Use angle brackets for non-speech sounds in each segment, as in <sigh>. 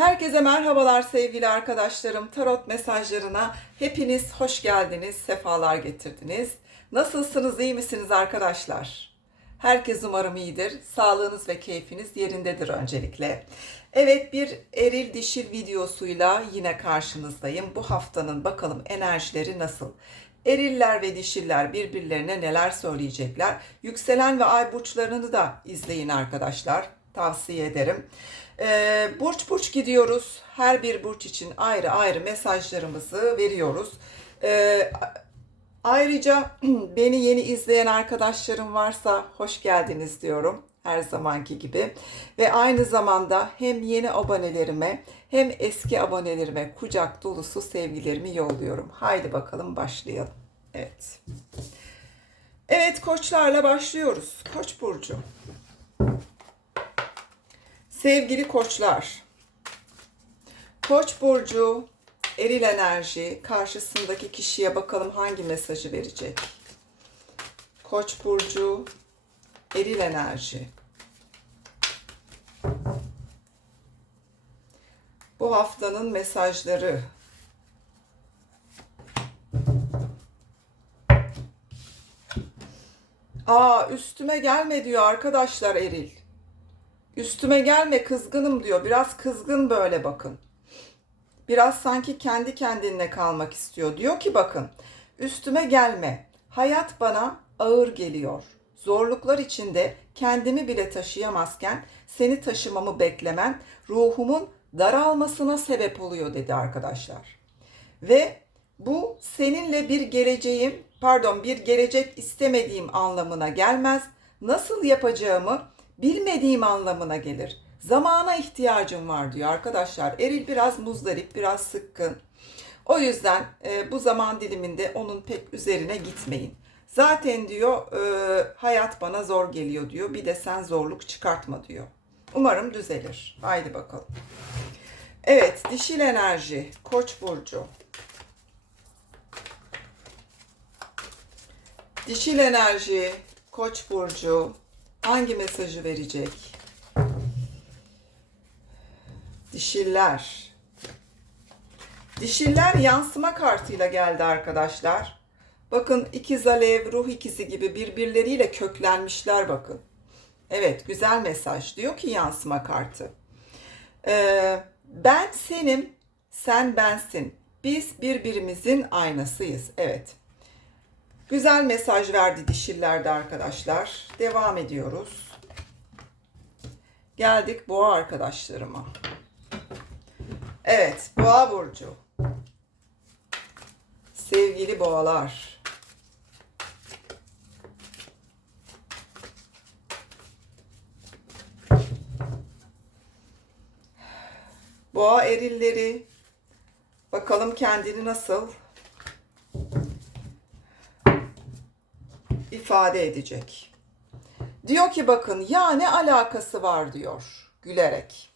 Herkese merhabalar sevgili arkadaşlarım. Tarot mesajlarına hepiniz hoş geldiniz, sefalar getirdiniz. Nasılsınız, iyi misiniz arkadaşlar? Herkes umarım iyidir. Sağlığınız ve keyfiniz yerindedir öncelikle. Evet bir eril dişil videosuyla yine karşınızdayım. Bu haftanın bakalım enerjileri nasıl? Eriller ve dişiller birbirlerine neler söyleyecekler? Yükselen ve ay burçlarını da izleyin arkadaşlar. Tavsiye ederim. Ee, burç burç gidiyoruz. Her bir burç için ayrı ayrı mesajlarımızı veriyoruz. Ee, ayrıca <clears throat> beni yeni izleyen arkadaşlarım varsa hoş geldiniz diyorum. Her zamanki gibi. Ve aynı zamanda hem yeni abonelerime hem eski abonelerime kucak dolusu sevgilerimi yolluyorum. Haydi bakalım başlayalım. Evet. Evet koçlarla başlıyoruz. Koç burcu. Sevgili koçlar. Koç burcu eril enerji karşısındaki kişiye bakalım hangi mesajı verecek. Koç burcu eril enerji. Bu haftanın mesajları. Aa üstüme gelme diyor arkadaşlar eril. Üstüme gelme kızgınım diyor. Biraz kızgın böyle bakın. Biraz sanki kendi kendine kalmak istiyor. Diyor ki bakın üstüme gelme. Hayat bana ağır geliyor. Zorluklar içinde kendimi bile taşıyamazken seni taşımamı beklemen ruhumun daralmasına sebep oluyor dedi arkadaşlar. Ve bu seninle bir geleceğim, pardon bir gelecek istemediğim anlamına gelmez. Nasıl yapacağımı bilmediğim anlamına gelir. Zamana ihtiyacım var diyor arkadaşlar. Eril biraz muzdarip, biraz sıkkın. O yüzden e, bu zaman diliminde onun pek üzerine gitmeyin. Zaten diyor e, hayat bana zor geliyor diyor. Bir de sen zorluk çıkartma diyor. Umarım düzelir. Haydi bakalım. Evet, dişil enerji, Koç burcu. Dişil enerji, Koç burcu hangi mesajı verecek? Dişiller. Dişiller yansıma kartıyla geldi arkadaşlar. Bakın ikiz alev, ruh ikizi gibi birbirleriyle köklenmişler bakın. Evet güzel mesaj diyor ki yansıma kartı. Ee, ben senim, sen bensin. Biz birbirimizin aynasıyız. Evet. Güzel mesaj verdi dişillerde arkadaşlar. Devam ediyoruz. Geldik boğa arkadaşlarıma. Evet, boğa burcu. Sevgili boğalar. Boğa erilleri bakalım kendini nasıl ifade edecek. Diyor ki bakın ya ne alakası var diyor gülerek.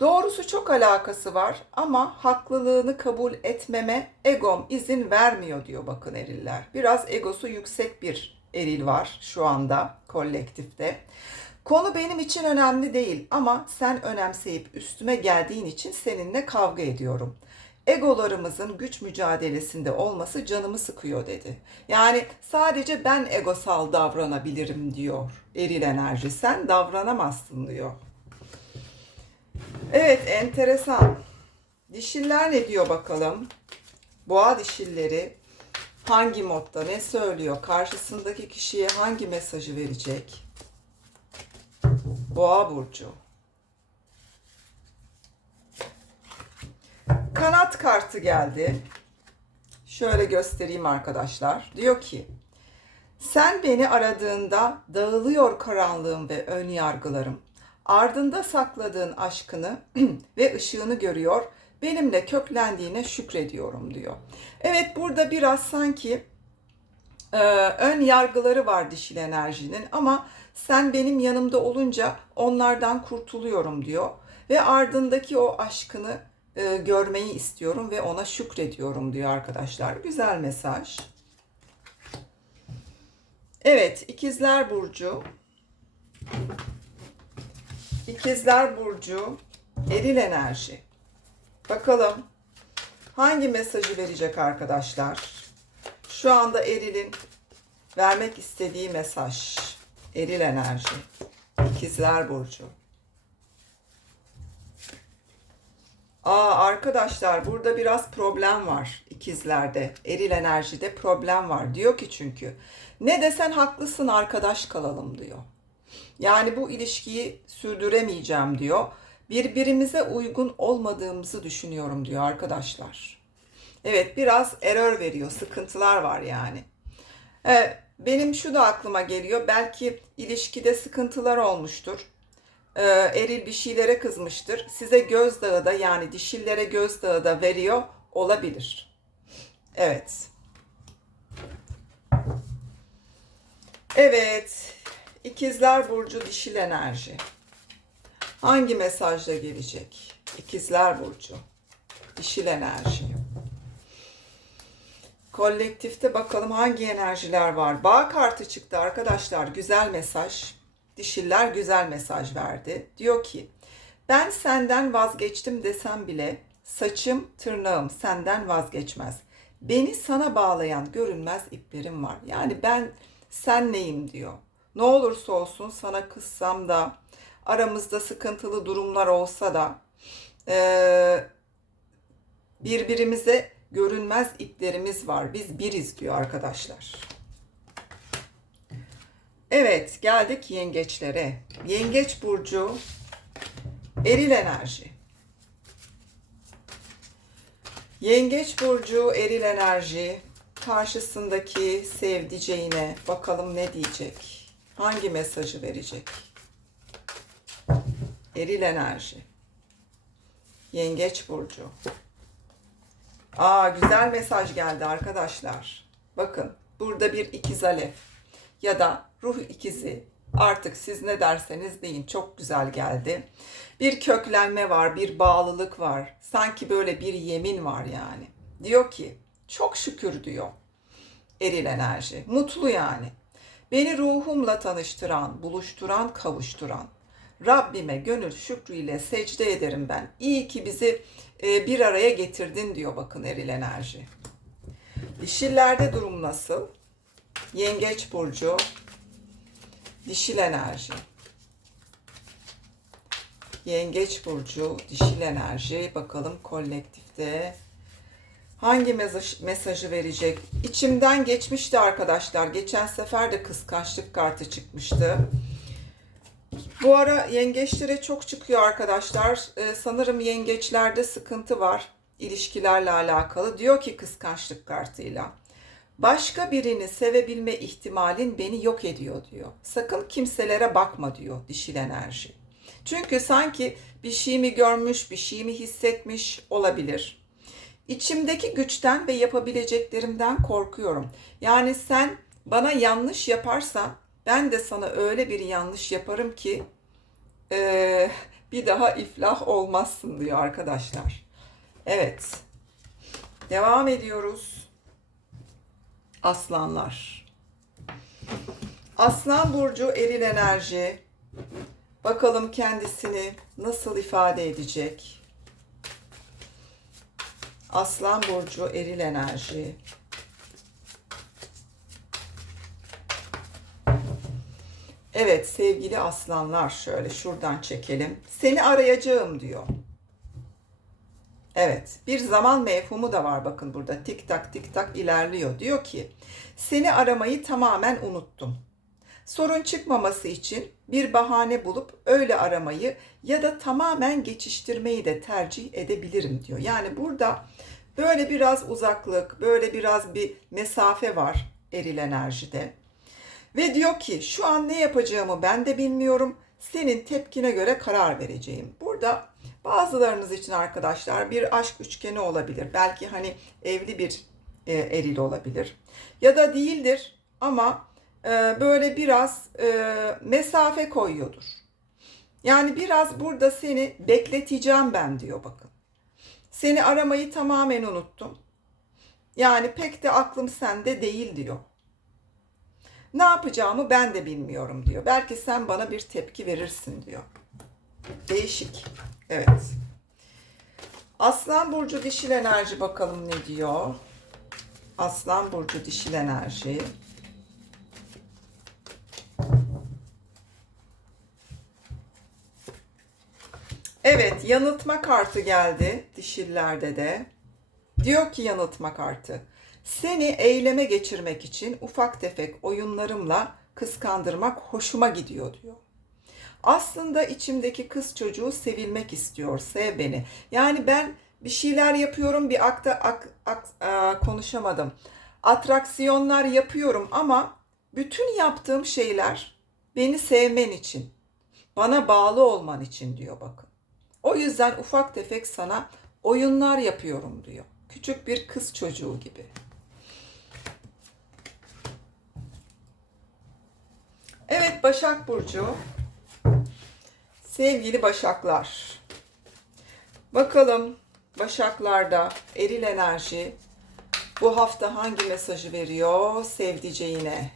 Doğrusu çok alakası var ama haklılığını kabul etmeme egom izin vermiyor diyor bakın eriller. Biraz egosu yüksek bir eril var şu anda kolektifte. Konu benim için önemli değil ama sen önemseyip üstüme geldiğin için seninle kavga ediyorum. Egolarımızın güç mücadelesinde olması canımı sıkıyor dedi. Yani sadece ben egosal davranabilirim diyor eril enerji. Sen davranamazsın diyor. Evet enteresan. Dişiller ne diyor bakalım? Boğa dişilleri hangi modda ne söylüyor? Karşısındaki kişiye hangi mesajı verecek? Boğa burcu. Kanat kartı geldi. Şöyle göstereyim arkadaşlar. Diyor ki sen beni aradığında dağılıyor karanlığım ve ön yargılarım. Ardında sakladığın aşkını <clears throat> ve ışığını görüyor. Benimle köklendiğine şükrediyorum diyor. Evet burada biraz sanki e, ön yargıları var dişil enerjinin ama sen benim yanımda olunca onlardan kurtuluyorum diyor. Ve ardındaki o aşkını e, görmeyi istiyorum ve ona şükrediyorum diyor arkadaşlar. Güzel mesaj. Evet, İkizler Burcu. İkizler Burcu Eril enerji. Bakalım hangi mesajı verecek arkadaşlar? Şu anda erilin vermek istediği mesaj. Eril enerji. İkizler Burcu. Aa arkadaşlar burada biraz problem var ikizlerde. Eril enerjide problem var. Diyor ki çünkü ne desen haklısın arkadaş kalalım diyor. Yani bu ilişkiyi sürdüremeyeceğim diyor. Birbirimize uygun olmadığımızı düşünüyorum diyor arkadaşlar. Evet biraz error veriyor. Sıkıntılar var yani. Evet, benim şu da aklıma geliyor. Belki ilişkide sıkıntılar olmuştur. Ee, eril bir şeylere kızmıştır. Size gözdağı da yani dişillere gözdağı da veriyor olabilir. Evet. Evet. İkizler Burcu dişil enerji. Hangi mesajla gelecek? İkizler Burcu. Dişil enerji. Kolektifte bakalım hangi enerjiler var. Bağ kartı çıktı arkadaşlar. Güzel mesaj. Dişiller güzel mesaj verdi. Diyor ki ben senden vazgeçtim desem bile saçım tırnağım senden vazgeçmez. Beni sana bağlayan görünmez iplerim var. Yani ben sen neyim diyor. Ne olursa olsun sana kızsam da aramızda sıkıntılı durumlar olsa da birbirimize görünmez iplerimiz var. Biz biriz diyor arkadaşlar. Evet geldik yengeçlere. Yengeç burcu eril enerji. Yengeç burcu eril enerji karşısındaki sevdiceğine bakalım ne diyecek? Hangi mesajı verecek? Eril enerji. Yengeç burcu. Aa güzel mesaj geldi arkadaşlar. Bakın burada bir ikiz alev ya da ruh ikizi artık siz ne derseniz deyin çok güzel geldi. Bir köklenme var, bir bağlılık var. Sanki böyle bir yemin var yani. Diyor ki çok şükür diyor. Eril enerji. Mutlu yani. Beni ruhumla tanıştıran, buluşturan, kavuşturan. Rabbime gönül şükrüyle secde ederim ben. İyi ki bizi e, bir araya getirdin diyor bakın eril enerji. Dişillerde durum nasıl? Yengeç burcu, dişil enerji. Yengeç burcu, dişil enerji. Bakalım kolektifte hangi mesaj, mesajı verecek? İçimden geçmişti arkadaşlar. Geçen sefer de kıskançlık kartı çıkmıştı. Bu ara yengeçlere çok çıkıyor arkadaşlar. Ee, sanırım yengeçlerde sıkıntı var ilişkilerle alakalı. Diyor ki kıskançlık kartıyla. Başka birini sevebilme ihtimalin beni yok ediyor diyor. Sakın kimselere bakma diyor dişil enerji. Çünkü sanki bir şey mi görmüş, bir şey mi hissetmiş olabilir. İçimdeki güçten ve yapabileceklerimden korkuyorum. Yani sen bana yanlış yaparsan ben de sana öyle bir yanlış yaparım ki eee, bir daha iflah olmazsın diyor arkadaşlar. Evet. Devam ediyoruz. Aslanlar. Aslan burcu eril enerji. Bakalım kendisini nasıl ifade edecek? Aslan burcu eril enerji. Evet sevgili aslanlar şöyle şuradan çekelim. Seni arayacağım diyor. Evet bir zaman mefhumu da var bakın burada tik tak tik tak ilerliyor. Diyor ki seni aramayı tamamen unuttum. Sorun çıkmaması için bir bahane bulup öyle aramayı ya da tamamen geçiştirmeyi de tercih edebilirim diyor. Yani burada böyle biraz uzaklık, böyle biraz bir mesafe var eril enerjide. Ve diyor ki şu an ne yapacağımı ben de bilmiyorum. Senin tepkine göre karar vereceğim. Burada bazılarınız için arkadaşlar bir aşk üçgeni olabilir. Belki hani evli bir e, eril olabilir. Ya da değildir ama e, böyle biraz e, mesafe koyuyordur. Yani biraz burada seni bekleteceğim ben diyor bakın. Seni aramayı tamamen unuttum. Yani pek de aklım sende değil diyor. Ne yapacağımı ben de bilmiyorum diyor. Belki sen bana bir tepki verirsin diyor. Değişik. Evet. Aslan burcu dişil enerji bakalım ne diyor? Aslan burcu dişil enerji. Evet, yanıltma kartı geldi dişillerde de. Diyor ki yanıltma kartı. Seni eyleme geçirmek için ufak tefek oyunlarımla kıskandırmak hoşuma gidiyor diyor. Aslında içimdeki kız çocuğu sevilmek istiyor, sev beni. Yani ben bir şeyler yapıyorum, bir akta ak, ak- aa, konuşamadım. Atraksiyonlar yapıyorum ama bütün yaptığım şeyler beni sevmen için, bana bağlı olman için diyor bakın. O yüzden ufak tefek sana oyunlar yapıyorum diyor. Küçük bir kız çocuğu gibi. Evet Başak Burcu. Sevgili Başaklar. Bakalım Başaklarda eril enerji bu hafta hangi mesajı veriyor sevdiceğine?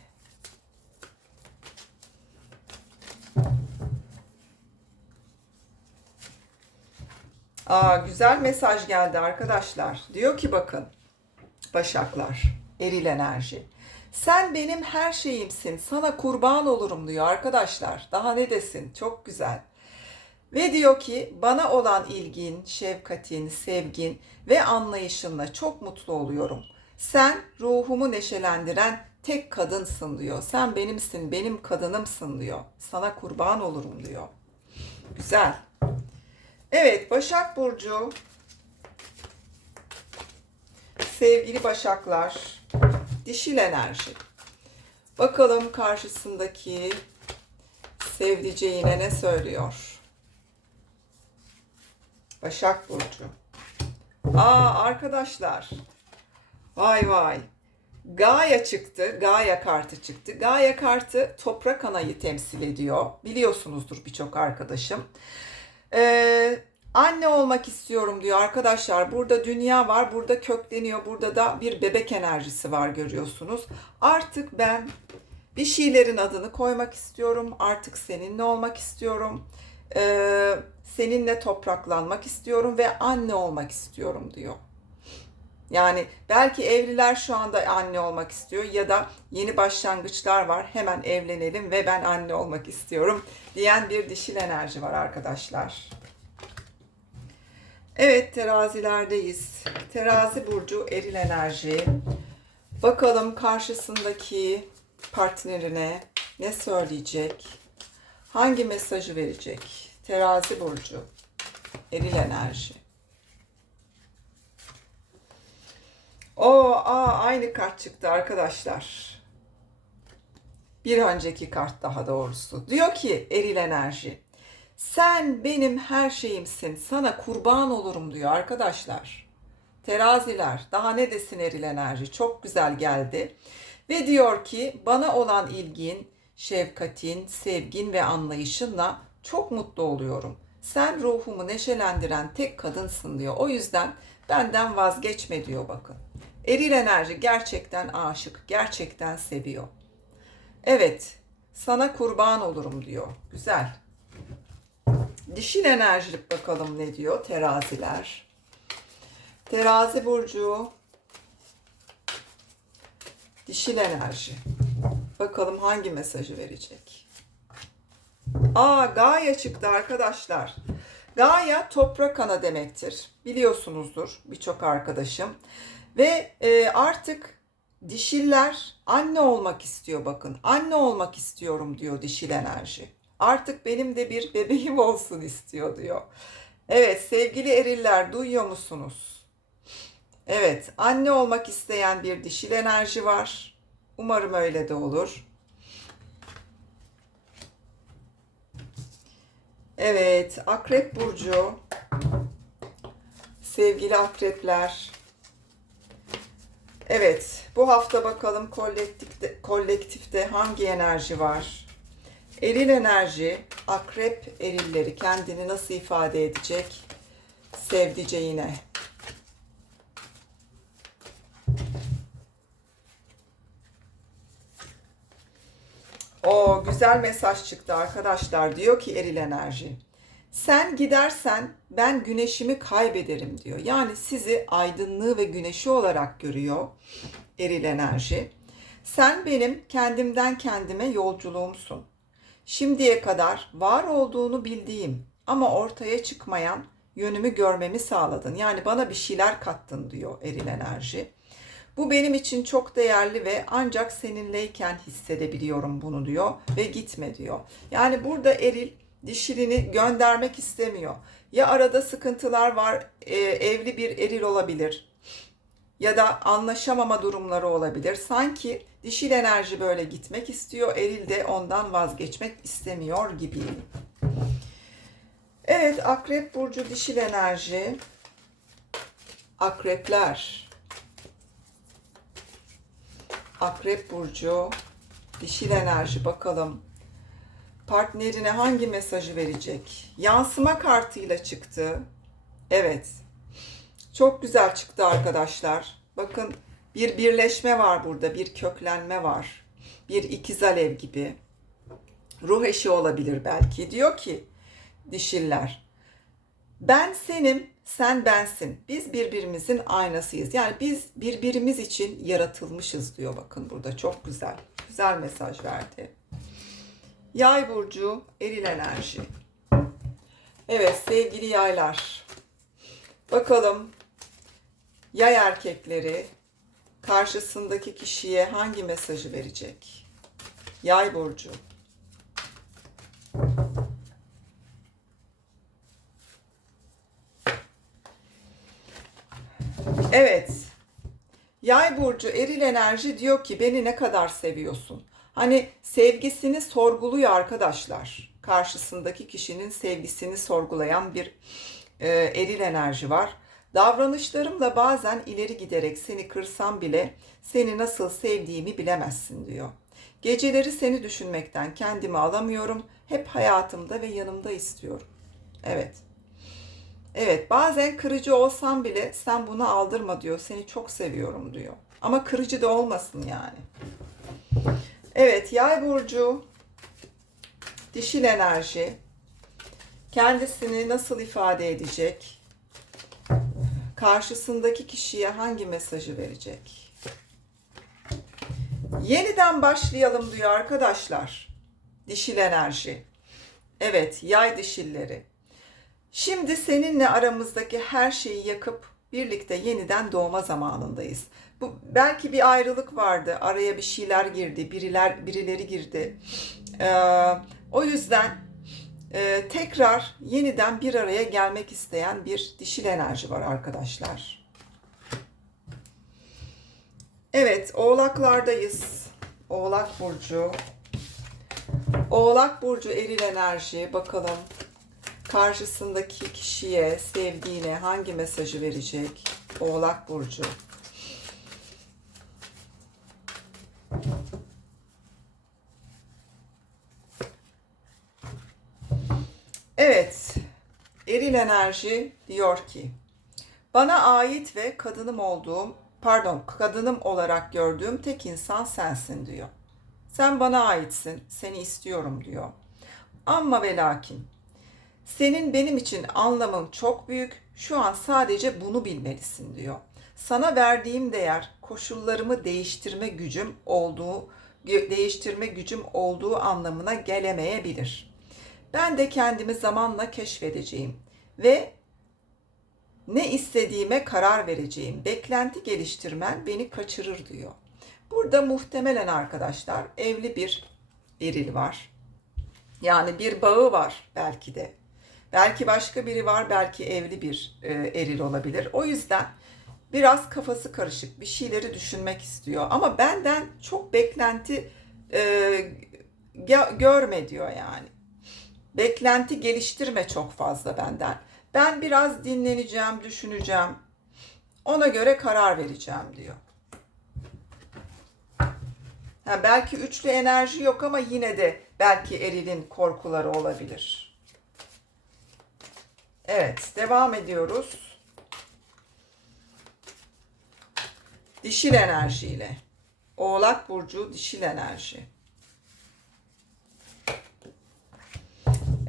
Aa, güzel mesaj geldi arkadaşlar. Diyor ki bakın Başaklar, eril enerji. Sen benim her şeyimsin, sana kurban olurum diyor arkadaşlar. Daha ne desin? Çok güzel. Ve diyor ki bana olan ilgin, şefkatin, sevgin ve anlayışınla çok mutlu oluyorum. Sen ruhumu neşelendiren tek kadınsın diyor. Sen benimsin, benim kadınımsın diyor. Sana kurban olurum diyor. Güzel. Evet, Başak Burcu. Sevgili Başaklar, dişil enerji. Bakalım karşısındaki sevdiceğine ne söylüyor? Başak Burcu. Aa arkadaşlar. Vay vay. Gaia çıktı. Gaia kartı çıktı. Gaia kartı toprak anayı temsil ediyor. Biliyorsunuzdur birçok arkadaşım. Ee, anne olmak istiyorum diyor arkadaşlar. Burada dünya var, burada kökleniyor, burada da bir bebek enerjisi var görüyorsunuz. Artık ben bir şeylerin adını koymak istiyorum. Artık seninle olmak istiyorum. Ee, seninle topraklanmak istiyorum ve anne olmak istiyorum diyor. Yani belki evliler şu anda anne olmak istiyor ya da yeni başlangıçlar var. Hemen evlenelim ve ben anne olmak istiyorum diyen bir dişil enerji var arkadaşlar. Evet terazilerdeyiz. Terazi burcu eril enerji. Bakalım karşısındaki partnerine ne söyleyecek? Hangi mesajı verecek? Terazi burcu eril enerji. O, aa, aynı kart çıktı arkadaşlar. Bir önceki kart daha doğrusu. Diyor ki eril enerji. Sen benim her şeyimsin. Sana kurban olurum diyor arkadaşlar. Teraziler daha ne desin eril enerji çok güzel geldi. Ve diyor ki bana olan ilgin, şefkatin, sevgin ve anlayışınla çok mutlu oluyorum. Sen ruhumu neşelendiren tek kadınsın diyor. O yüzden benden vazgeçme diyor bakın. Eril enerji gerçekten aşık, gerçekten seviyor. Evet, sana kurban olurum diyor. Güzel. Dişil enerjilik bakalım ne diyor teraziler. Terazi burcu dişil enerji. Bakalım hangi mesajı verecek. Aa Gaia çıktı arkadaşlar. Gaia toprak ana demektir. Biliyorsunuzdur birçok arkadaşım. Ve e, artık dişiller anne olmak istiyor bakın. Anne olmak istiyorum diyor dişil enerji. Artık benim de bir bebeğim <laughs> olsun istiyor diyor. Evet sevgili eriller duyuyor musunuz? Evet anne olmak isteyen bir dişil enerji var. Umarım öyle de olur. Evet akrep burcu. Sevgili akrepler. Evet, bu hafta bakalım kolektifte, kolektifte hangi enerji var? Eril enerji, akrep erilleri kendini nasıl ifade edecek? Sevdiceğine. O güzel mesaj çıktı arkadaşlar. Diyor ki eril enerji. Sen gidersen ben güneşimi kaybederim diyor. Yani sizi aydınlığı ve güneşi olarak görüyor eril enerji. Sen benim kendimden kendime yolculuğumsun. Şimdiye kadar var olduğunu bildiğim ama ortaya çıkmayan yönümü görmemi sağladın. Yani bana bir şeyler kattın diyor eril enerji. Bu benim için çok değerli ve ancak seninleyken hissedebiliyorum bunu diyor ve gitme diyor. Yani burada eril dişilini göndermek istemiyor. Ya arada sıkıntılar var, e, evli bir eril olabilir ya da anlaşamama durumları olabilir. Sanki dişil enerji böyle gitmek istiyor, eril de ondan vazgeçmek istemiyor gibi. Evet, Akrep burcu dişil enerji. Akrepler. Akrep burcu dişil enerji bakalım. Partnerine hangi mesajı verecek? Yansıma kartıyla çıktı. Evet. Çok güzel çıktı arkadaşlar. Bakın bir birleşme var burada, bir köklenme var. Bir ikiz alev gibi. Ruh eşi olabilir belki. Diyor ki dişiller. Ben senim, sen bensin. Biz birbirimizin aynasıyız. Yani biz birbirimiz için yaratılmışız diyor bakın burada. Çok güzel. Güzel mesaj verdi. Yay burcu, eril enerji. Evet sevgili yaylar. Bakalım yay erkekleri karşısındaki kişiye hangi mesajı verecek? Yay burcu. Evet. Yay burcu eril enerji diyor ki beni ne kadar seviyorsun? Hani sevgisini sorguluyor arkadaşlar. Karşısındaki kişinin sevgisini sorgulayan bir e, eril enerji var. Davranışlarımla bazen ileri giderek seni kırsam bile seni nasıl sevdiğimi bilemezsin diyor. Geceleri seni düşünmekten kendimi alamıyorum. Hep hayatımda ve yanımda istiyorum. Evet. Evet bazen kırıcı olsam bile sen bunu aldırma diyor. Seni çok seviyorum diyor. Ama kırıcı da olmasın yani. Evet yay burcu dişil enerji kendisini nasıl ifade edecek? Karşısındaki kişiye hangi mesajı verecek? Yeniden başlayalım diyor arkadaşlar. Dişil enerji. Evet, yay dişilleri. Şimdi seninle aramızdaki her şeyi yakıp birlikte yeniden doğma zamanındayız. Bu belki bir ayrılık vardı, araya bir şeyler girdi, biriler birileri girdi. Ee, o yüzden e, tekrar yeniden bir araya gelmek isteyen bir dişil enerji var arkadaşlar. Evet, Oğlaklardayız. Oğlak burcu. Oğlak burcu eril enerji. Bakalım karşısındaki kişiye, sevdiğine hangi mesajı verecek? Oğlak burcu. Evet. Eril enerji diyor ki bana ait ve kadınım olduğum, pardon, kadınım olarak gördüğüm tek insan sensin diyor. Sen bana aitsin, seni istiyorum diyor. Ama ve lakin senin benim için anlamın çok büyük. Şu an sadece bunu bilmelisin diyor. Sana verdiğim değer koşullarımı değiştirme gücüm olduğu değiştirme gücüm olduğu anlamına gelemeyebilir. Ben de kendimi zamanla keşfedeceğim ve ne istediğime karar vereceğim. Beklenti geliştirmen beni kaçırır diyor. Burada muhtemelen arkadaşlar evli bir eril var. Yani bir bağı var belki de. Belki başka biri var, belki evli bir e, eril olabilir. O yüzden biraz kafası karışık, bir şeyleri düşünmek istiyor. Ama benden çok beklenti e, görme diyor yani. Beklenti geliştirme çok fazla benden. Ben biraz dinleneceğim, düşüneceğim. Ona göre karar vereceğim diyor. Ha, belki üçlü enerji yok ama yine de belki erilin korkuları olabilir. Evet, devam ediyoruz. Dişil enerjiyle. Oğlak burcu dişil enerji.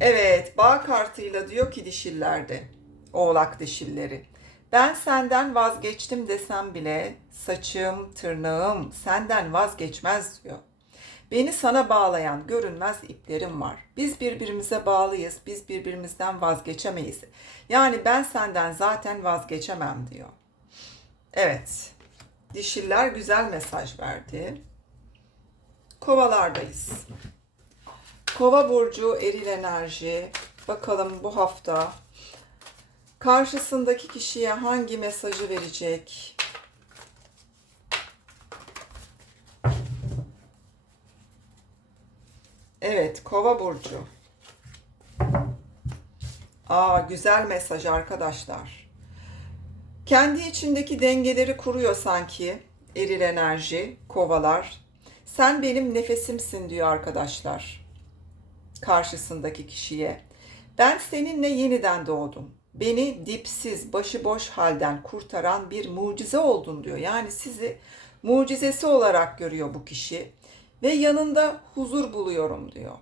Evet, bağ kartıyla diyor ki dişillerde, oğlak dişilleri. Ben senden vazgeçtim desem bile saçım, tırnağım senden vazgeçmez diyor. Beni sana bağlayan görünmez iplerim var. Biz birbirimize bağlıyız, biz birbirimizden vazgeçemeyiz. Yani ben senden zaten vazgeçemem diyor. Evet, dişiller güzel mesaj verdi. Kovalardayız. Kova burcu eril enerji. Bakalım bu hafta karşısındaki kişiye hangi mesajı verecek? Evet, Kova burcu. Aa, güzel mesaj arkadaşlar. Kendi içindeki dengeleri kuruyor sanki eril enerji, kovalar. Sen benim nefesimsin diyor arkadaşlar karşısındaki kişiye. Ben seninle yeniden doğdum. Beni dipsiz, başıboş halden kurtaran bir mucize oldun diyor. Yani sizi mucizesi olarak görüyor bu kişi ve yanında huzur buluyorum diyor.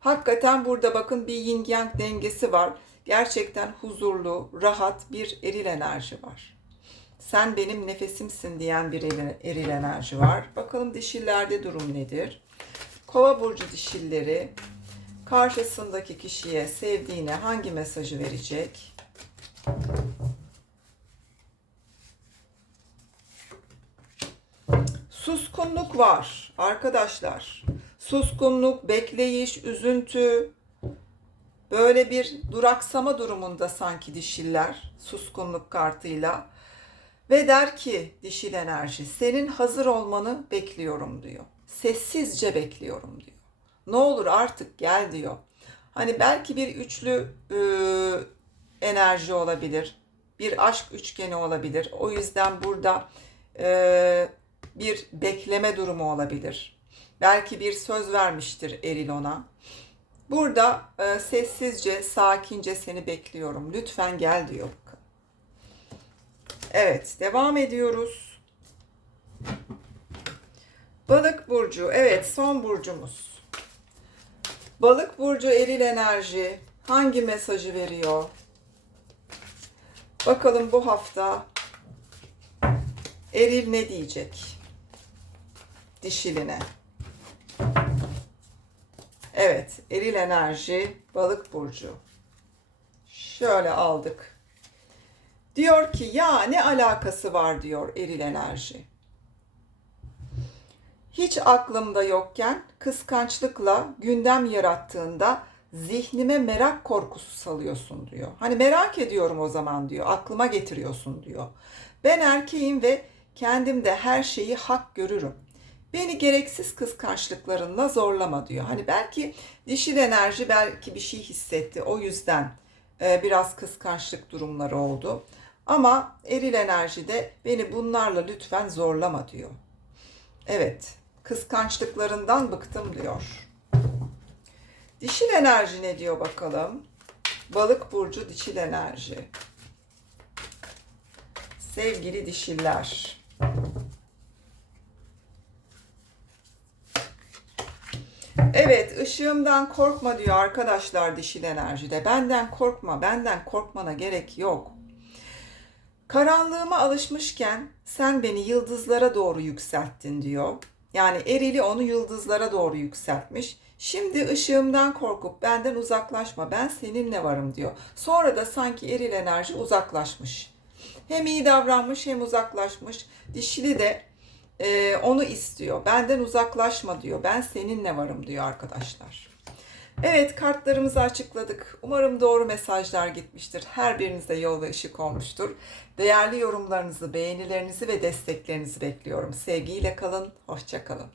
Hakikaten burada bakın bir yin yang dengesi var. Gerçekten huzurlu, rahat bir eril enerji var. Sen benim nefesimsin diyen bir eril, enerji var. Bakalım dişillerde durum nedir? Kova burcu dişilleri karşısındaki kişiye, sevdiğine hangi mesajı verecek? Suskunluk var arkadaşlar. Suskunluk, bekleyiş, üzüntü, böyle bir duraksama durumunda sanki dişiller suskunluk kartıyla. Ve der ki dişil enerji senin hazır olmanı bekliyorum diyor. Sessizce bekliyorum diyor. Ne olur artık gel diyor. Hani belki bir üçlü e, enerji olabilir. Bir aşk üçgeni olabilir. O yüzden burada e, bir bekleme durumu olabilir. Belki bir söz vermiştir Eril ona. Burada e, sessizce, sakince seni bekliyorum. Lütfen gel diyor. Evet, devam ediyoruz. Balık burcu. Evet, son burcumuz. Balık burcu eril enerji hangi mesajı veriyor? Bakalım bu hafta eril ne diyecek? Dişiline. Evet, eril enerji balık burcu. Şöyle aldık. Diyor ki ya ne alakası var diyor eril enerji. Hiç aklımda yokken kıskançlıkla gündem yarattığında zihnime merak korkusu salıyorsun diyor. Hani merak ediyorum o zaman diyor. Aklıma getiriyorsun diyor. Ben erkeğim ve kendimde her şeyi hak görürüm. Beni gereksiz kıskançlıklarınla zorlama diyor. Hani belki dişil enerji belki bir şey hissetti. O yüzden e, biraz kıskançlık durumları oldu. Ama eril enerji de beni bunlarla lütfen zorlama diyor. Evet, kıskançlıklarından bıktım diyor. Dişil enerji ne diyor bakalım? Balık burcu dişil enerji. Sevgili dişiller. Evet, ışığımdan korkma diyor arkadaşlar dişil enerjide. Benden korkma, benden korkmana gerek yok. Karanlığıma alışmışken sen beni yıldızlara doğru yükselttin diyor. Yani erili onu yıldızlara doğru yükseltmiş. Şimdi ışığımdan korkup benden uzaklaşma ben seninle varım diyor. Sonra da sanki eril enerji uzaklaşmış. Hem iyi davranmış hem uzaklaşmış. Dişili de e, onu istiyor. Benden uzaklaşma diyor. Ben seninle varım diyor arkadaşlar. Evet kartlarımızı açıkladık. Umarım doğru mesajlar gitmiştir. Her birinize yol ve ışık olmuştur. Değerli yorumlarınızı, beğenilerinizi ve desteklerinizi bekliyorum. Sevgiyle kalın, hoşça kalın.